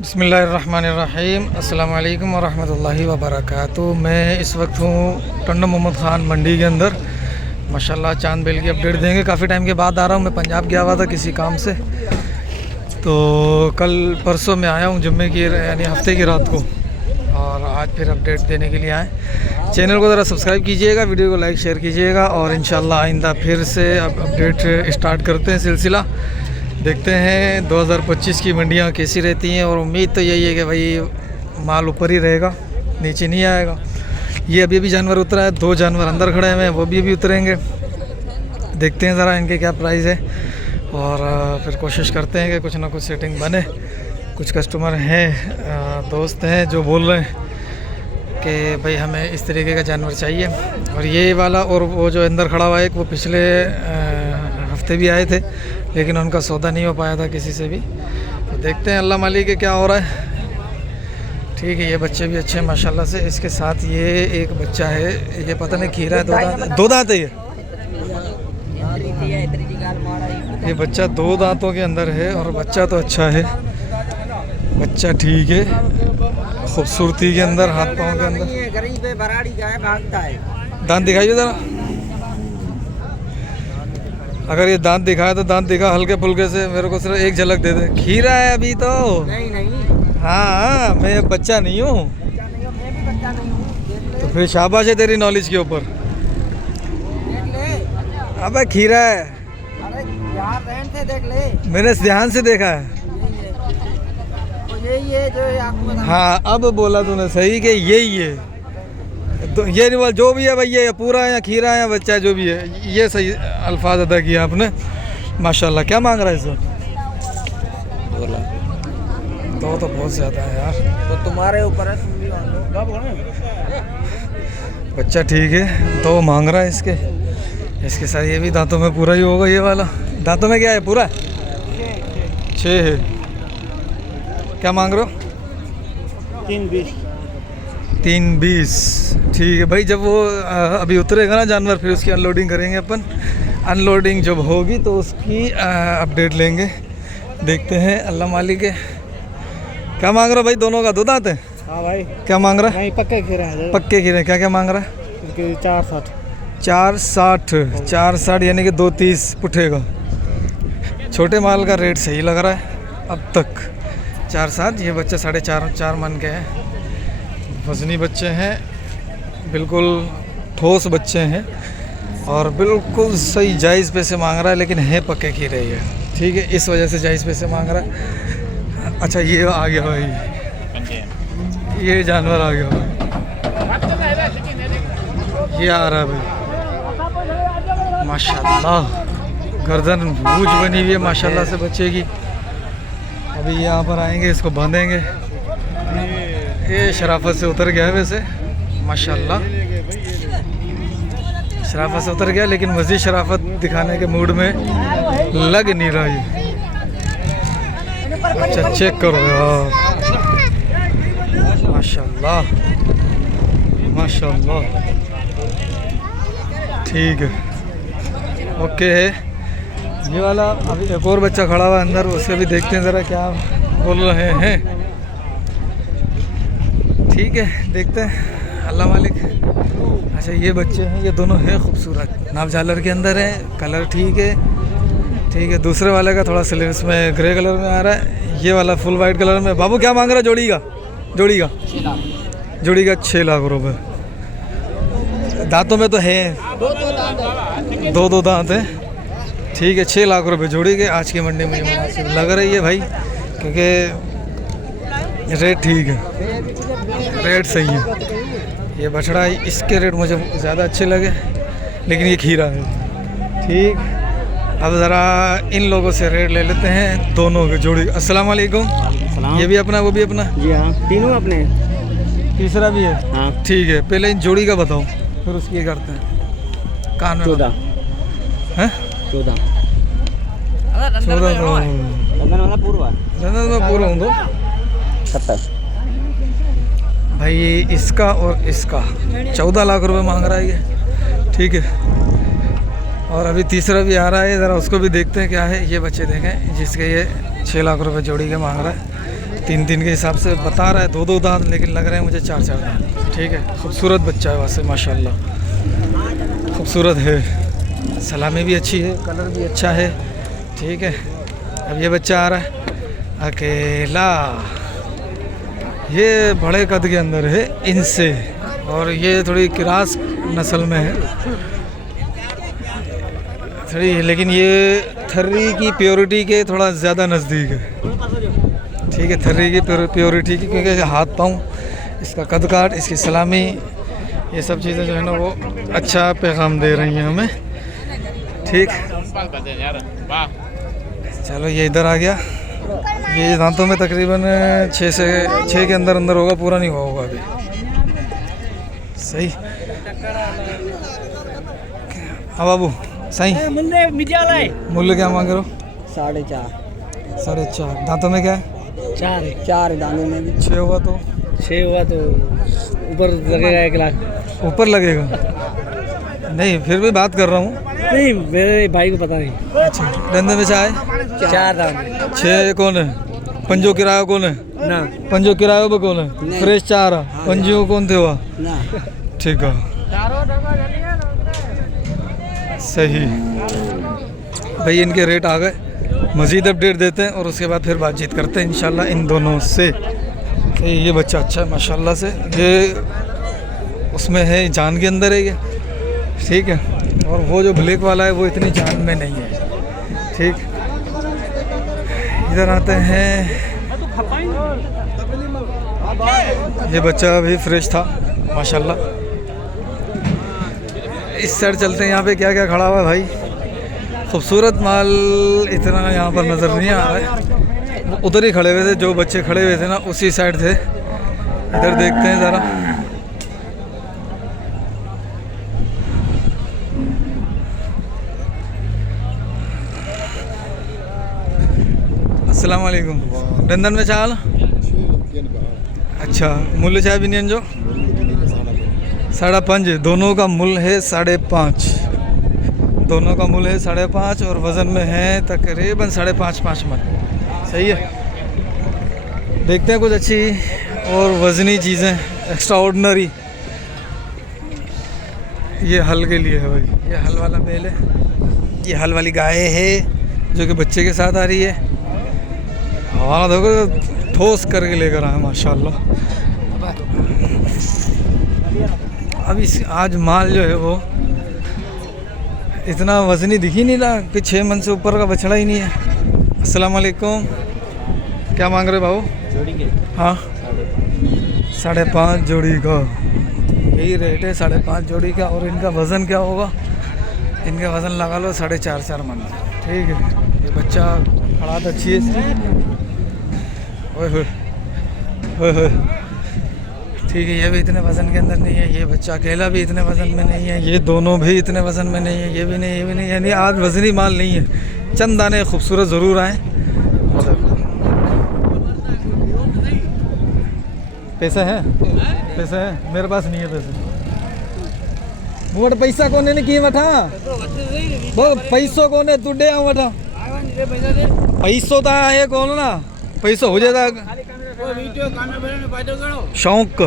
बिस्मिल्लाहिर्रहमानिर्रहीम अस्सलाम वालेकुम वरहमतुल्लाहि वबरकातुहू। मैं इस वक्त हूँ टंडो मोहम्मद ख़ान मंडी के अंदर। माशाल्लाह चांद बेल की अपडेट देंगे। काफ़ी टाइम के बाद आ रहा हूँ। मैं पंजाब गया हुआ था किसी काम से, तो कल परसों में आया हूँ जुम्मे की यानी हफ्ते की रात को, और आज फिर अपडेट देने के लिए आए। चैनल को ज़रा सब्सक्राइब कीजिएगा, वीडियो को लाइक शेयर कीजिएगा, और इंशाल्लाह आइंदा फिर से अब अपडेट स्टार्ट करते हैं सिलसिला। देखते हैं 2025 की मंडियाँ कैसी रहती हैं, और उम्मीद तो यही है कि भाई माल ऊपर ही रहेगा, नीचे नहीं आएगा। ये अभी जानवर उतरा है, 2 जानवर अंदर खड़े हुए हैं, वो भी उतरेंगे। देखते हैं ज़रा इनके क्या प्राइस है, और फिर कोशिश करते हैं कि कुछ ना कुछ सेटिंग बने। कुछ कस्टमर हैं, दोस्त हैं जो बोल रहे हैं कि भाई हमें इस तरीके का जानवर चाहिए। और ये वाला और वो जो अंदर खड़ा हुआ है, वो पिछले हफ्ते भी आए थे, लेकिन उनका सौदा नहीं हो पाया था किसी से भी। तो देखते हैं अल्लाह मालिक के क्या हो रहा है। ठीक है, ये बच्चे भी अच्छे हैं माशाल्लाह से। इसके साथ ये एक बच्चा है, ये पता नहीं खीरा है, 2 दांत है ये बच्चा 2 दांतों के अंदर है, और बच्चा तो अच्छा है, बच्चा ठीक है, खूबसूरती के अंदर, हाथ पाँव के अंदर। दांत दिखाइए ज़रा, अगर ये दांत दिखाया तो दांत दिखा हल्के फुल्के से, मेरे को सिर्फ एक झलक दे दे। खीरा है अभी तो। नहीं। हाँ, मैं बच्चा नहीं हूँ, तो फिर शाबाश है तेरी नॉलेज के ऊपर। अबे खीरा है। अरे यार से देख ले, मैंने ध्यान से देखा है। यही है जो आपको। हाँ, अब बोला तूने सही कि यही है, तो ये नहीं बोल जो भी है भाई, ये पूरा है या खीरा है या बच्चा है, जो भी है, ये सही अल्फाज अदा किया आपने माशाल्लाह। क्या मांग रहा है इसको? 2 लाख। तो बहुत ज़्यादा है यार, तो तुम्हारे ऊपर है, तुम भी मांगो। बच्चा ठीक है, 2 मांग रहा है इसके साथ। ये भी दांतों में पूरा ही होगा, ये वाला दांतों में क्या है, पूरा 6 है। क्या मांग रहे हो? 320। ठीक है भाई, जब वो अभी उतरेगा ना जानवर, फिर उसकी अनलोडिंग करेंगे अपन। अनलोडिंग जब होगी तो उसकी अपडेट लेंगे। देखते हैं अल्लाह मालिक है। क्या मांग रहा हो भाई? दोनों का 2 दांत है? हाँ भाई। क्या मांग रहा है? नहीं, पक्के खीरे हैं। पक्के खीरे। क्या क्या मांग रहा है? 460। 460 यानी कि 230 पुठेगा। छोटे माल का रेट सही लग रहा है अब तक, 460। ये बच्चे 4.5 मन के हैं, वजनी बच्चे हैं, बिल्कुल ठोस बच्चे हैं, और बिल्कुल सही जायज़ पैसे मांग रहा है, लेकिन है पक्के खीरे है। ठीक है, इस वजह से जायज़ पैसे मांग रहा है। अच्छा, ये आ गया भाई, ये जानवर आ गया भाई, ये आ रहा है भाई माशाल्लाह। गर्दन मूंछ बनी हुई है माशाल्लाह से बच्चे की। अभी यहाँ पर आएंगे, इसको बांधेंगे। ये शराफत से उतर गया है वैसे माशाल्लाह, शराफत से उतर गया, लेकिन मज़ीद शराफत दिखाने के मूड में लग नहीं रहा है। अच्छा, चेक करो यार, माशाल्लाह माशाल्लाह। ठीक है, ओके है। ये वाला अभी एक और बच्चा खड़ा हुआ है अंदर, उससे भी देखते हैं ज़रा क्या बोल रहे हैं। ठीक है, देखते हैं अल्लाह मालिक। अच्छा, ये बच्चे हैं, ये दोनों हैं खूबसूरत, नाप झालर के अंदर है, कलर ठीक है। ठीक है, दूसरे वाले का थोड़ा सिलेबस में ग्रे कलर में आ रहा है, ये वाला फुल वाइट कलर में। बाबू क्या मांग रहा है जोड़ी का? जोड़ी का 6 लाख रुपये। दांतों में तो है, 2 दांत हैं। ठीक है, 6 लाख रुपये जोड़ी के आज की मंडी में मुनासिब लग रही है भाई, क्योंकि रेट ठीक है, रेट सही है। ये बछड़ा है, इसके रेट मुझे ज़्यादा अच्छे लगे, लेकिन ये खीरा है। ठीक, अब ज़रा इन लोगों से रेट ले लेते हैं दोनों के जोड़ी। अस्सलाम वालेकुम। ये भी अपना, वो भी अपना? जी हाँ, तीनों अपने, तीसरा भी है। हाँ ठीक है, पहले इन जोड़ी का बताओ, फिर उसकी ये करते हैं। कान में 14 है, 14 में पूरा हूँ तो 70 भाई। इसका और इसका 14 लाख रुपए मांग रहा है ये। ठीक है, और अभी तीसरा भी आ रहा है, ज़रा उसको भी देखते हैं क्या है। ये बच्चे देखें, जिसके ये 6 लाख रुपए जोड़ी के मांग रहा है। 3-3 के हिसाब से बता रहा है, 2-2 दांत, लेकिन लग रहे हैं मुझे 4-4 दांत। ठीक है, खूबसूरत बच्चा है वैसे माशाल्लाह, खूबसूरत है, सलामी भी अच्छी है, कलर भी अच्छा है। ठीक है, अब ये बच्चा आ रहा है अकेला, ये बड़े कद के अंदर है इनसे, और ये थोड़ी किरास नस्ल में है थोड़ी, लेकिन ये थर्री की प्योरिटी के थोड़ा ज़्यादा नज़दीक है। ठीक है, थर्री की प्योरिटी की, क्योंकि हाथ पाँव, इसका कद काट, इसकी सलामी, ये सब चीज़ें जो है ना वो अच्छा पैगाम दे रही हैं हमें। ठीक, चलो ये इधर आ गया, ये दांतों में तकरीबन 6 के अंदर होगा, पूरा नहीं हुआ होगा अभी। सही, हाँ बाबू सही। मूल्य क्या मांग रहे हो? 4.5। दांतों में क्या है? 4 दानों में भी 6 हुआ तो ऊपर लगेगा 1 लाख। ऊपर लगेगा? नहीं, फिर भी बात कर रहा हूँ। नहीं, मेरे भाई को पता नहीं। अच्छा, धंधे में चाहे 4 दान। 6 कौन है? पंजो किराया कौन है ना? पंजो किराया पे कौन है? फ्रेश 4 पंजो कौन थे हुआ ना? ठीक है, सही भाई। इनके रेट आ गए, मज़ीद अपडेट देते हैं और उसके बाद फिर बातचीत करते हैं इंशाल्लाह इन दोनों से। ये बच्चा अच्छा है माशाल्लाह से, ये उसमें है जान के अंदर है ये। ठीक है, और वो जो ब्लैक वाला है वो इतनी जान में नहीं है। ठीक, इधर आते हैं, ये बच्चा भी फ्रेश था माशाल्लाह। इस साइड चलते हैं, यहाँ पे क्या क्या खड़ा हुआ है भाई, खूबसूरत माल इतना यहाँ पर नज़र नहीं आ रहा है। उधर ही खड़े हुए थे, जो बच्चे खड़े हुए थे ना उसी साइड थे। इधर देखते हैं ज़रा, अस्सलाम वालेकुम। डंदन में चाल अच्छा, मूल्य चाहे भी नहीं जो 5.5, दोनों का मूल्य है 5.5, दोनों का मूल्य है 5.5 और वज़न में है तकरीबन 5.5 मन। सही है, देखते हैं कुछ अच्छी और वज़नी चीज़ें, एक्स्ट्रा ऑर्डिनरी। ये हल के लिए है भाई, ये हल वाला बैल है, ये हल वाली गाय है जो कि बच्चे के साथ आ रही है। हवाला देखो, ठोस करके लेकर आए माशाल्लाह। अब इस आज माल जो है वो इतना वज़नी दिख ही नहीं रहा कि 6 मन से ऊपर का बछड़ा ही नहीं है। अस्सलाम वालेकुम, क्या मांग रहे भाऊ? जोड़ी के? हाँ, 5.5 जोड़ी का यही रेट है, 5.5 जोड़ी का। और इनका वज़न क्या होगा? इनका वज़न लगा लो 4.5 मन। ठीक है, ये बच्चा हड़ात अच्छी है, ओए होए, ठीक है। ये भी इतने वज़न के अंदर नहीं है, ये बच्चा अकेला भी इतने वज़न में नहीं है, ये दोनों भी इतने वज़न में नहीं है, ये भी नहीं, ये भी नहीं, यानी आज वज़नी माल नहीं है। चंद दाने खूबसूरत ज़रूर आए। पैसा है? पैसा है मेरे पास नहीं है पैसे। मोट पैसा कोने ने किए वठा, वो पैसो कोने तू दे वठा, पैसो तो है कौन ना, पैसो हो जाता शौक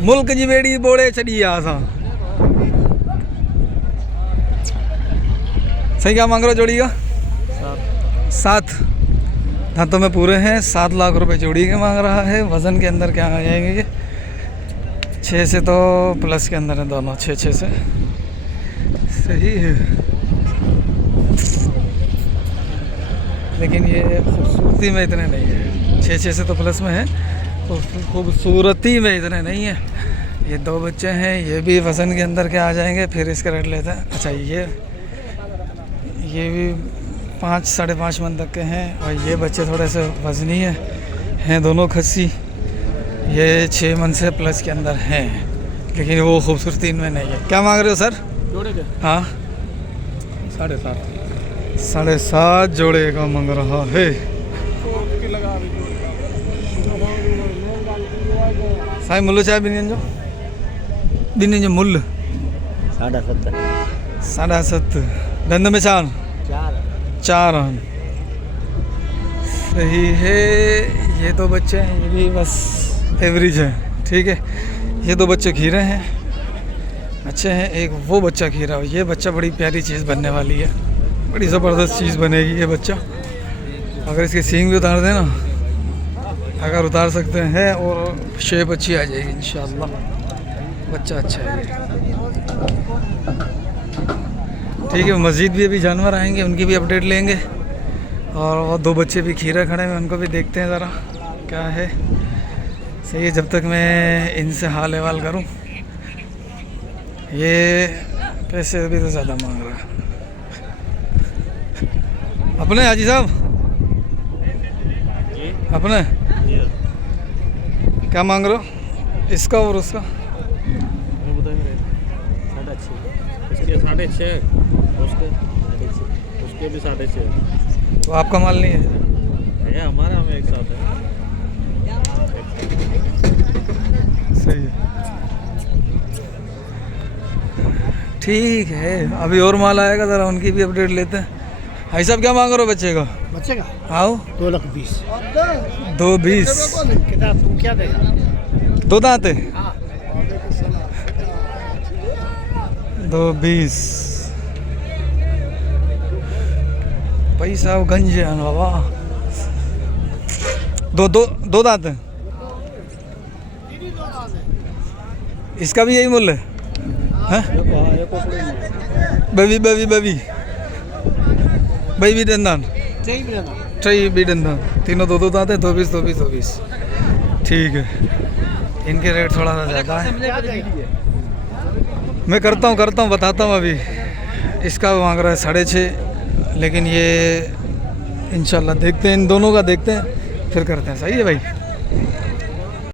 मुल्क जी बेड़ी बोड़े चढ़ी असां। सही, क्या मांग रहे हो जोड़ी का? 7 दांतों में पूरे हैं, 7 लाख रुपए जोड़ी के मांग रहा है। वज़न के अंदर क्या आ जाएंगे? 6 से तो प्लस के अंदर है दोनों, 6 से। सही है, लेकिन ये खूबसूरती में इतने नहीं है, 6 से तो प्लस में है, खूबसूरती में इतने नहीं है। ये 2 बच्चे हैं, ये भी वज़न के अंदर क्या आ जाएंगे? फिर इसका रेट लेते हैं। अच्छा, ये भी 5 5.5 मन तक के हैं, और ये बच्चे थोड़े से वज़नी हैं दोनों खस्सी। ये 6 मन से प्लस के अंदर हैं, लेकिन वो खूबसूरती इनमें नहीं है। क्या मांग रहे हो सर? जोड़े के? हाँ, 7.5 जोड़े का मांग रहा है। साईं मुल्ल चाहे बिन्हीं जो मुल्ल 7.5 दंद में 4 आन। रही है। ये दो बच्चे हैं, ये भी बस एवरेज है, ठीक है। ये दो बच्चे खीरे हैं, अच्छे हैं। एक वो बच्चा खीरा, ये बच्चा बड़ी प्यारी चीज़ बनने वाली है, बड़ी ज़बरदस्त चीज़ बनेगी ये बच्चा। अगर इसके सींग भी उतार दें ना, अगर उतार सकते हैं, और शेप अच्छी आ जाएगी इंशाल्लाह। बच्चा अच्छा है, ठीक है। मज़ीद भी अभी जानवर आएंगे, उनकी भी अपडेट लेंगे। और वो दो बच्चे भी खीरा खड़े हैं, उनको भी देखते हैं ज़रा क्या है। सही है, जब तक मैं इनसे हाल अहवाल करूं। ये पैसे भी तो ज़्यादा मांग रहा है। अपने हाजी साहब, अपने क्या मांग रहे हो? इसका और उसका? साढ़े छः, उसके भी 6.5। तो आपका माल नहीं है? है हमारा, हम एक साथ है। सही है, ठीक है। अभी और माल आएगा, ज़रा उनकी भी अपडेट लेते हैं। भाई साहब क्या मांग रहे हो बच्चे का? बच्चे का आओ 2,20,000। 2,20,000। किताब तू क्या देगा? दो दांत है? 2,20,000 भाई साहब, गंज है बाबा। दो दांत है। इसका भी यही मूल्य है? बेबी दंदान, चाहिए भी दंदान, तीनों दो दांत है। 22,000। ठीक है, इनके रेट थोड़ा सा ज़्यादा है। मैं करता हूँ बताता हूँ। अभी इसका मांग रहा है 6.5, लेकिन ये इंशाल्लाह देखते हैं, इन दोनों का देखते हैं, फिर करते हैं। सही है भाई।